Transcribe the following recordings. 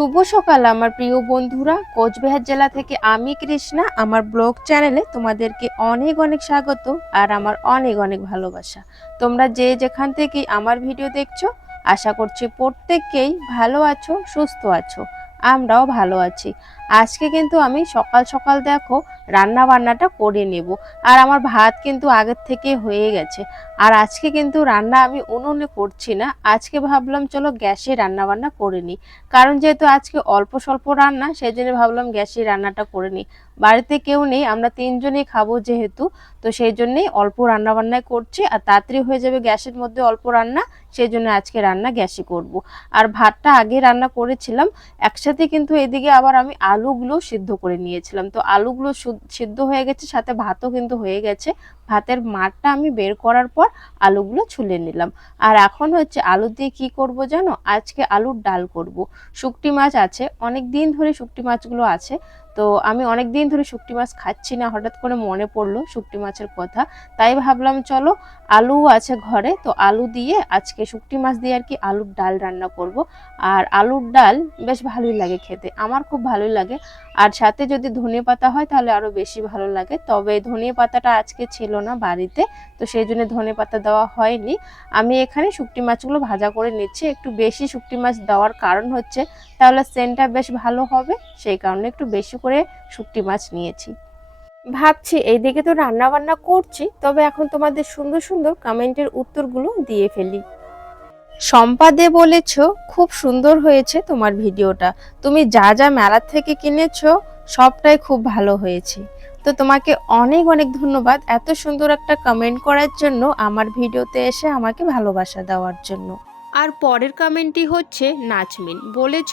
শুভ সকাল আমার প্রিয় বন্ধুরা। কোচবিহার জেলা থেকে আমি কৃষ্ণা। আমার ব্লগ চ্যানেলে তোমাদেরকে অনেক অনেক স্বাগত আর আমার অনেক অনেক ভালোবাসা। তোমরা যে যেখান থেকে আমার ভিডিও দেখছ, আশা করছি প্রত্যেককেই ভালো আছো, সুস্থ আছো। আমরাও ভালো আছি। আজকে কিন্তু আমি সকাল সকাল দেখো রান্না বান্নাটা করে নেব। আর আমার ভাত কিন্তু আগের থেকে হয়ে গেছে। আর আজকে কিন্তু রান্না আমি উনুনে করছি না। আজকে ভাবলাম চলো গ্যাসে রান্না বান্না করে নিই। কারণ যেহেতু আজকে অল্প স্বল্প রান্না সেই জন্য ভাবলাম গ্যাসে রান্নাটা করে নিই। বাড়িতে কেউ নেই, আমরা তিনজনেই খাব যেহেতু, তো সেই জন্যেই অল্প রান্না বান্নাই করছি। আর তাড়াতাড়ি হয়ে যাবে গ্যাসের মধ্যে অল্প রান্না সেই জন্য আজকে রান্না গ্যাসে করব। আর ভাতটা আগে রান্না করেছিলাম। একসাথে কিন্তু এদিকে আবার আমি আলুগুলো সিদ্ধ করে নিয়েছিলাম। তো আলুগুলো সিদ্ধ হয়ে গেছে, সাথে ভাতও কিন্তু হয়ে গেছে। ভাতের মাঠটা আমি বের করার পর আলুগুলো ছুলে নিলাম। আর এখন হচ্ছে আলু দিয়ে কি করব জানো? আজকে আলুর ডাল করব। শুকটি মাছ আছে অনেক দিন ধরে শুকটি মাছগুলো আছে। তো আমি অনেক দিন ধরে শুকটি মাছ খাচ্ছি না, হঠাৎ করে মনে পড়ল শুকটি মাছের কথা। তাই ভাবলাম, চলো আলু আছে ঘরে, তো আলু দিয়ে আজকে শুকটি মাছ দিয়ে আর কি আলুর ডাল রান্না করব। আর আলুর ডাল বেশ ভালোই লাগে খেতে, আমার খুব ভালোই লাগে। আর সাথে যদি ধনে পাতা হয় তাহলে আরও বেশি ভালো লাগে। তবে ধনে পাতাটা আজকে ছিল না বাড়িতে, তো সেই জন্য ধনে পাতা দেওয়া হয়নি। আমি এখানে শুকটি মাছগুলো ভাজা করে নিচ্ছি, একটু বেশি শুকটি মাছ দেওয়ার কারণ হচ্ছে তাহলে সেন্টটা বেশ ভালো হবে, সেই কারণে একটু বেশি করে শুকটি মাছ নিয়েছি। ভাবছি এইদিকে তো রান্না বান্না করছি, তবে এখন তোমাদের সুন্দর সুন্দর কমেন্টের উত্তরগুলো দিয়ে ফেলি। শম্পা দে বলেছ, খুব সুন্দর হয়েছে তোমার ভিডিওটা। তুমি যা যা মেলার থেকে কিনেছো, সবটাই খুব ভালো হয়েছে। তো তোমাকে অনেক অনেক ধন্যবাদ এত সুন্দর একটা কমেন্ট করার জন্য আমার ভিডিওতে এসে আমাকে ভালোবাসা দেওয়ার জন্য। আর পরের কমেন্টটি হচ্ছে নাচমিন। বলেছ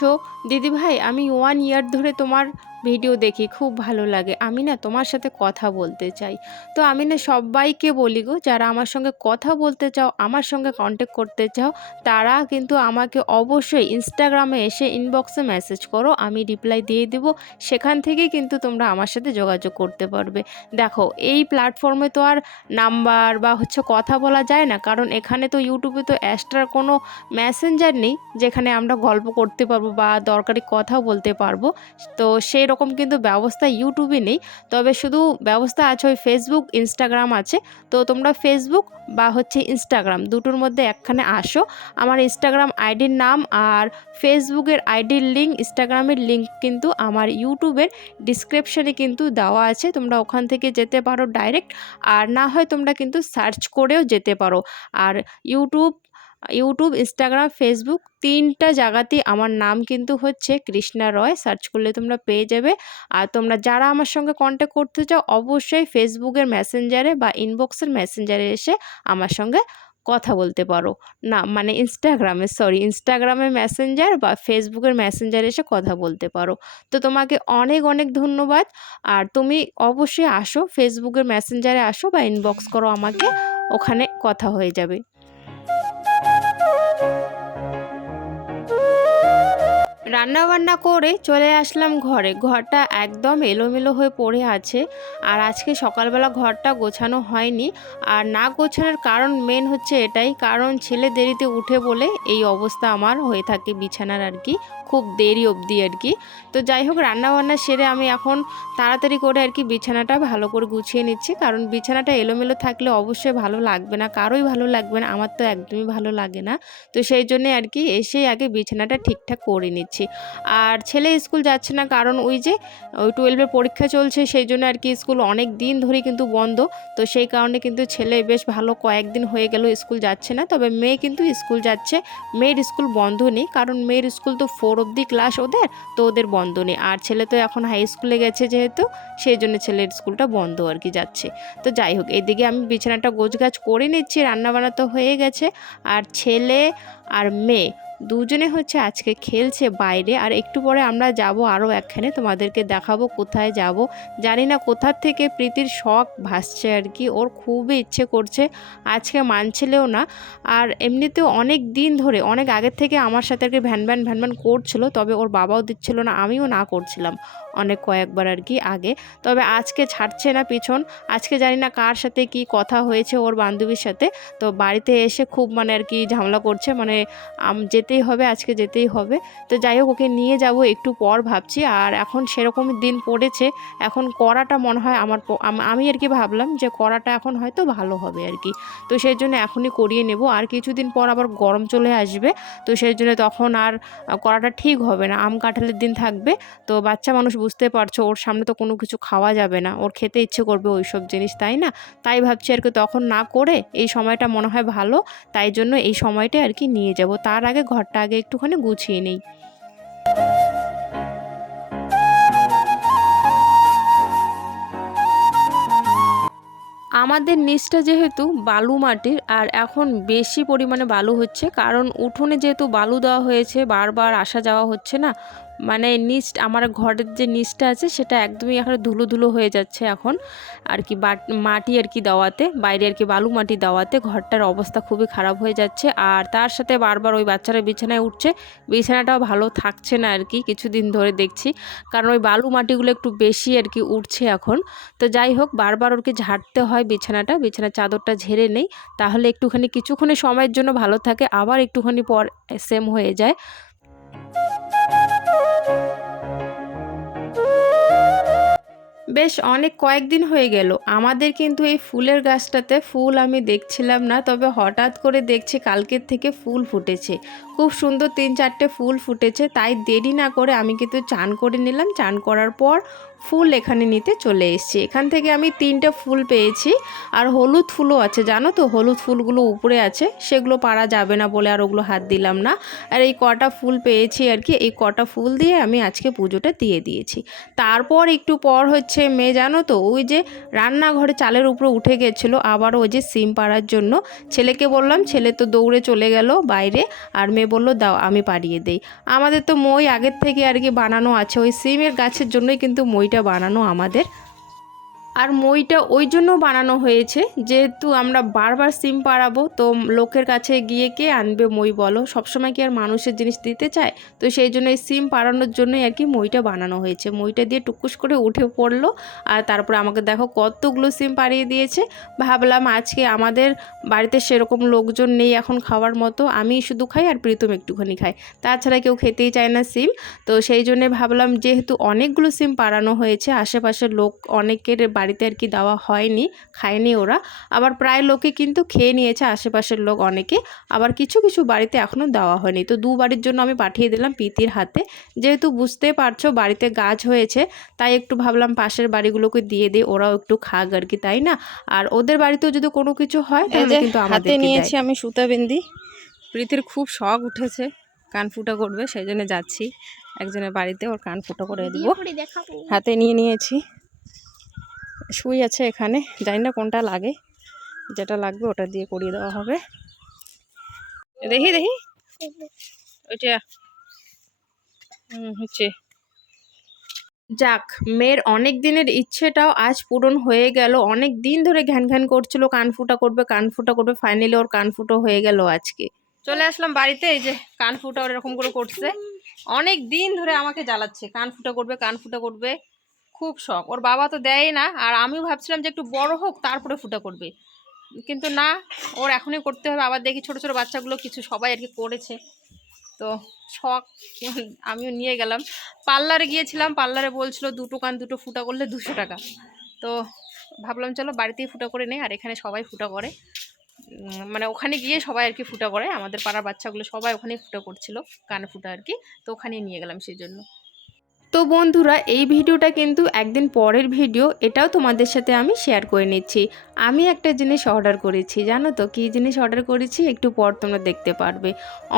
দিদিভাই আমি ওয়ান ইয়ার ধরে তোমার ভিডিও দেখি, খুব ভালো লাগে। আমি না তোমার সাথে কথা বলতে চাই। তো আমি না সবাইকে বলি গো, যারা আমার সঙ্গে কথা বলতে চাও, আমার সঙ্গে কন্ট্যাক্ট করতে চাও, তারা কিন্তু আমাকে অবশ্যই ইনস্টাগ্রামে এসে ইনবক্সে মেসেজ করো, আমি রিপ্লাই দিয়ে দেব। সেখান থেকে কিন্তু তোমরা আমার সাথে যোগাযোগ করতে পারবে। দেখো, এই প্ল্যাটফর্মে তো আর নাম্বার বা হচ্ছে কথা বলা যায় না, কারণ এখানে তো ইউটিউবে তো এক্সট্রা কোনো মেসেঞ্জার নেই, যেখানে আমরা গল্প করতে পারব বা দরকারি কথা বলতে পারব। তো সেই রকম কিন্তু ব্যবস্থা ইউটিউবে নেই। তবে শুধু ব্যবস্থা আছে ওই ফেসবুক ইনস্টাগ্রাম আছে। তো তোমরা ফেসবুক বা হচ্ছে ইনস্টাগ্রাম দুটোর মধ্যে একখানে আসো। আমার ইনস্টাগ্রাম আইডির নাম আর ফেসবুকের আইডির লিঙ্ক ইনস্টাগ্রামের লিঙ্ক কিন্তু আমার ইউটিউবের ডিসক্রিপশনে কিন্তু দেওয়া আছে। তোমরা ওখান থেকে যেতে পারো ডাইরেক্ট আর না হয় তোমরা কিন্তু সার্চ করেও যেতে পারো। আর ইউটিউব ইউটিউব, ইনস্টাগ্রাম, ফেসবুক তিনটা জায়গাতেই আমার নাম কিন্তু হচ্ছে কৃষ্ণা রয়। সার্চ করলে তোমরা পেয়ে যাবে। আর তোমরা যারা আমার সঙ্গে কন্ট্যাক্ট করতে চাও, অবশ্যই ফেসবুকের মেসেঞ্জারে বা ইনবক্সের মেসেঞ্জারে এসে আমার সঙ্গে কথা বলতে পারো। না মানে ইনস্টাগ্রামে সরি ইনস্টাগ্রামের মেসেঞ্জার বা ফেসবুকের মেসেঞ্জারে এসে কথা বলতে পারো। তো তোমাকে অনেক অনেক ধন্যবাদ। আর তুমি অবশ্যই আসো ফেসবুকের মেসেঞ্জারে আসো বা ইনবক্স করো আমাকে, ওখানে কথা হয়ে যাবে। রান্না বান্না করে চলে আসলাম ঘরে। ঘরটা একদম এলোমেলো হয়ে পড়ে আছে আর আজকে সকালবেলা ঘরটা গোছানো হয়নি। আর না গোছানোর কারণ মেন হচ্ছে এটাই, কারণ ছেলে দেরিতে উঠে বলে এই অবস্থা আমার হয়ে থাকে বিছানার আর কি। খুব দেরি অবধি আর কি। তো যাই হোক রান্না বান্না সেরে আমি এখন তাড়াতাড়ি করে আর কি বিছানাটা ভালো করে গুছিয়ে নিচ্ছি। কারণ বিছানাটা এলোমেলো থাকলে অবশ্যই ভালো লাগবে না, কারোই ভালো লাগবে না, আমার তো একদমই ভালো লাগে না। তো সেই জন্যে আর কি এসেই আগে বিছানাটা ঠিকঠাক করে নিচ্ছি। আর ছেলে স্কুল যাচ্ছে না, কারণ ওই যে, ওই টুয়েলভের পরীক্ষা চলছে, সেই জন্য আর কি স্কুল অনেক দিন ধরে কিন্তু বন্ধ। তো সেই কারণে কিন্তু ছেলে বেশ ভালো কয়েকদিন হয়ে গেল স্কুল যাচ্ছে না। তবে মেয়ে কিন্তু স্কুল যাচ্ছে, মেয়ের স্কুল বন্ধ নেই, কারণ মেয়ের স্কুল তো ফোর অবধি ক্লাস ওদের, তো ওদের বন্ধ নেই। আর ছেলে তো এখন হাই স্কুলে গেছে যেহেতু, সেই জন্য ছেলের স্কুলটা বন্ধ আর কি যাচ্ছে। তো যাই হোক, এদিকে আমি বিছানাটা গোছগাছ করে নিচ্ছি, রান্নাবান্না তো হয়ে গেছে। আর ছেলে আর মেয়ে দুজনে হচ্ছে আজকে খেলছে বাইরে, আর একটু পরে আমরা যাব আরও একখানে। তোমাদেরকে দেখাবো কোথায় যাব। জানি না কোথার থেকে প্রীতির শখ ভাসছে আর কি। ওর খুবই ইচ্ছে করছে, আজকে মানছিলেও না। আর এমনিতেও অনেক দিন ধরে, অনেক আগের থেকে আমার সাথে আর কি ভ্যান ভ্যান ভ্যান ভ্যান করছিল, তবে ওর বাবাও দিচ্ছিল না, আমিও না করছিলাম। অনেক কয়েকবার আর কি আগে। তবে আজকে ছাড়ছে না পিছন। আজকে জানি না কার সাথে কি কথা হয়েছে ওর বান্ধবীর সাথে। তো বাড়িতে এসে খুব মানে আর কি ঝামেলা করছে। মানে যেতেই হবে, আজকে যেতেই হবে। তো যাই হোক, ওকে নিয়ে যাব একটু পর ভাবছি। আর এখন সেরকমই দিন পড়েছে। এখন করাটা মনে হয় আমার আমি আর কি ভাবলাম যে করাটা এখন হয়তো ভালো হবে আর কি। তো সেই জন্য এখনই করিয়ে নেব। আর কিছুদিন পর আবার গরম চলে আসবে। তো সেই জন্য তখন আর করাটা ঠিক হবে না। আম কাঁঠালের দিন থাকবে। তো বাচ্চা মানুষ বুঝতে পারছ, ওর সামনে তো কোনো কিছু খাওয়া যাবে না। ওর খেতে ইচ্ছে করবে ওই সব জিনিস, তাই না? তাই ভাবছি আর কি তখন না করে এই সময়টা মনে হয় ভালো, তাই জন্য এই সময়টা আর কি নিয়ে যাব। তার আগে ঘরটা আগে একটুখানি গুছিয়ে নেই। আমাদের নিচটা যেহেতু বালু মাটির আর এখন বেশি পরিমাণে বালু হচ্ছে, কারণ উঠোনে যেহেতু বালু দেওয়া হয়েছে, বারবার আসা যাওয়া হচ্ছে না মানে নিচ আমার ঘরের যে নিচটা আছে সেটা একদমই এখন ধুলো ধুলো হয়ে যাচ্ছে এখন, আর কি মাটি আর কি দেওয়াতে, বাইরে আর কি বালু মাটি দেওয়াতে ঘরটার অবস্থা খুবই খারাপ হয়ে যাচ্ছে, আর তার সাথে বারবার ওই বাচ্চারা বিছানায় উঠছে, বিছানাটাও ভালো থাকছে না আর কি কিছুদিন ধরে দেখছি, কারণ ওই বালু মাটিগুলো একটু বেশি আর কি উঠছে এখন, তো যাই হোক বারবার ওকে ঝাড়তে হয় বিছানাটা, বিছানার চাদরটা ঝেড়ে নেই। তাহলে একটুখানি কিছুক্ষণি সময়ের জন্য ভালো থাকে, আবার একটুখানি পর সেম হয়ে যায়। বেশ, অনেক কয়েকদিন হয়ে গেল। আমাদের কিন্তু এই ফুলের গাছটাতে ফুল আমি দেখছিলাম না, তবে হঠাৎ করে দেখছি কালকের থেকে ফুল ফুটেছে। খুব সুন্দর তিন চারটে ফুল ফুটেছে, তাই দেরি না করে আমি কিন্তু চান করে নিলাম। চান করার পর ফুল এখানে নিতে চলে এসেছি। এখান থেকে আমি তিনটে ফুল পেয়েছি। আর হলুদ ফুলও আছে, জানো তো? হলুদ ফুলগুলো উপরে আছে। সেগুলো পারা যাবে না বলে আর ওগুলো হাত দিলাম না। আর এই কটা ফুল পেয়েছি আর কি, এই কটা ফুল দিয়ে আমি আজকে পুজোটা দিয়ে দিয়েছি। তারপর একটু পর হচ্ছে মেয়ে, জানো তো? ওই যে রান্নাঘরে চালের উপরে উঠে গেছিল, আবার ওই যে সিম পাড়ার জন্য। ছেলেকে বললাম, ছেলে তো দৌড়ে চলে গেল বাইরে। আর মেয়ে বলল, দাও, আমি পাড়িয়ে দেই। আমাদের তো মই আগের থেকে আর কি বানানো আছে। ওই সিমের গাছের জন্যই কিন্তু মইটা বানানো আমাদের আর মইটা ওই জন্য বানানো হয়েছে, যেহেতু আমরা বারবার সিম পাড়াবো তো লোকের কাছে গিয়ে কে আনবে মই বলো? সবসময় কি আর মানুষের জিনিস দিতে চায়? তো সেই জন্য এই সিম পাড়ানোর জন্যই আর কি মইটা বানানো হয়েছে। মইটা দিয়ে টুকুস করে উঠে পড়ল, আর তারপরে আমাকে দেখো কতগুলো সিম পাড়িয়ে দিয়েছে। ভাবলাম আজকে আমাদের বাড়িতে সেরকম লোকজন নেই এখন খাওয়ার মতো, আমি শুধু খাই আর প্রীতম একটুখানি খাই তাছাড়া কেউ খেতেই চায় না সিম, তো সেই জন্যে ভাবলাম যেহেতু অনেকগুলো সিম পাড়ানো হয়েছে, আশেপাশের লোক অনেকের বাড়িতে আর কি দেওয়া হয়নি খায়নি ওরা। আবার প্রায় লোকে কিন্তু খেয়ে নিয়েছে আশেপাশের লোক অনেকে। আবার কিছু কিছু বাড়িতে এখনও দেওয়া হয়নি। তো দু বাড়ির জন্য আমি পাঠিয়ে দিলাম পিতির হাতে। যেহেতু বুঝতে পারছ বাড়িতে গাছ হয়েছে তাই একটু ভাবলাম পাশের বাড়িগুলোকে দিয়ে দিই ওরাও একটু খাক আর কি তাই না? আর ওদের বাড়িতেও যদি কোনো কিছু হয় তাহলে কিন্তু হাতে আমাদের নিয়েছি আমি সুতা বিন্দি। প্রীতির খুব শখ উঠেছে কান ফুটা করবে সেই জন্য যাচ্ছি। একজনের বাড়িতে ওর কান ফুটো করে দিব। হাতে নিয়ে নিয়েছি। সুই আছে এখানে। জানি না কোনটা লাগে। যেটা লাগবে ওটা দিয়ে করিয়ে দেওয়া হবে। দেখি দেখি। ওইটা। হচ্ছে। যাক, মেয়ের অনেক দিনের ইচ্ছেটাও আজ পূরণ হয়ে গেল। অনেক দিন ধরে ঘ্যান ঘ্যান করছিল, কান ফুটা করবে, কান ফুটা করবে। ফাইনালি ওর কান ফুটো হয়ে গেল আজকে। চলে আসলাম বাড়িতে, এই যে কান ফুটা ওর এরকম করে করছে। অনেক দিন ধরে আমাকে জ্বালাচ্ছে, কান ফুটা করবে, কান ফুটা করবে। খুব শখ। ওর বাবা তো দেয় না। আর আমিও ভাবছিলাম যে একটু বড় হোক, তারপরে ফুটা করবে। কিন্তু না, ওর এখনই করতে হবে। আবার দেখি ছোট ছোট বাচ্চাগুলো কিছু সবাই আর কি করেছে। তো শখ, আমিও নিয়ে গেলাম। পার্লারে গিয়েছিলাম। পার্লারে বলছিল, দুটো কান দুটো ফুটা করলে দুশো টাকা। তো ভাবলাম, চলো বাড়িতেই ফুটা করে নেই। আর এখানে সবাই ফুটা করে। মানে ওখানে গিয়ে সবাই আর কি ফুটা করে। আমাদের পাড়ার বাচ্চাগুলো সবাই ওখানেই ফুটা করছিল, কানে ফুটা আর কি তো ওখানেই নিয়ে গেলাম সেই জন্য। তো বন্ধুরা, এই ভিডিওটা কিন্তু একদিন পরের ভিডিও, এটাও তোমাদের সাথে আমি শেয়ার করে নিচ্ছি। আমি একটা জিনিস অর্ডার করেছি, জানো তো? কী জিনিস অর্ডার করেছি? একটু পর তোমরা দেখতে পারবে।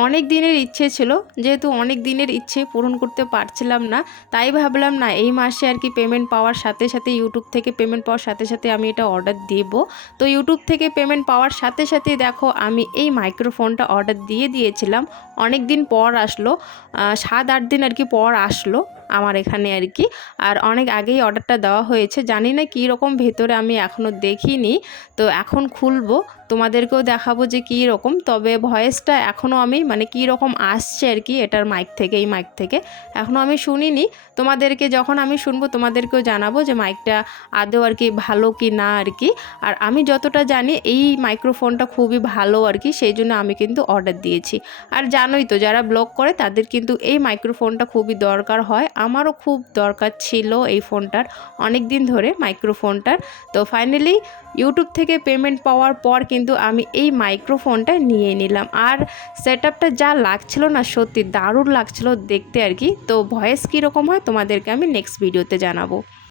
অনেক দিনের ইচ্ছে ছিল, যেহেতু অনেক দিনের ইচ্ছে পূরণ করতে পারছিলাম না, তাই ভাবলাম না, এই মাসে আর কি পেমেন্ট পাওয়ার সাথে সাথে ইউটিউব থেকে পেমেন্ট পাওয়ার সাথে সাথে আমি এটা অর্ডার দেব। তো ইউটিউব থেকে পেমেন্ট পাওয়ার সাথে সাথে দেখো, আমি এই মাইক্রোফোনটা অর্ডার দিয়ে দিয়েছিলাম। অনেক দিন পর আসলো সাত আট দিন আর কি পর আসলো। আমার এখানে আর কি। আর অনেক আগেই অর্ডারটা দেওয়া হয়েছে। জানি না কী রকম ভেতরে আমি এখনও দেখিনি। তো এখন খুলবো। তোমাদেরকেও দেখাবো যে কী রকম। তবে ভয়েসটা এখনও আমি মানে কী রকম আসছে আর কি, এটার মাইক থেকে, এই মাইক থেকে এখনও আমি শুনিনি। তোমাদেরকে যখন আমি শুনব, তোমাদেরকেও জানাব যে মাইকটা আদৌ আর কি ভালো কি না আর কি। আর আমি যতটা জানি, এই মাইক্রোফোনটা খুবই ভালো আর কি, সেই জন্য আমি কিন্তু অর্ডার দিয়েছি। আর জানোই তো, যারা ব্লগ করে, তাদের কিন্তু এই মাইক্রোফোনটা খুবই দরকার হয়। আমারও খুব দরকার ছিল এই ফোনটার অনেক দিন ধরে মাইক্রোফোনটার তো ফাইনালি ইউটিউব থেকে পেমেন্ট পাওয়ার পর কিন্তু আমি এই মাইক্রোফোনটা নিয়ে নিলাম। আর সেট যা লাগছিল না, সত্যি দারুণ লাগছিল দেখতে আর কি। তো ভয়েস কীরকম হয় তোমাদেরকে আমি নেক্সট ভিডিওতে জানাব।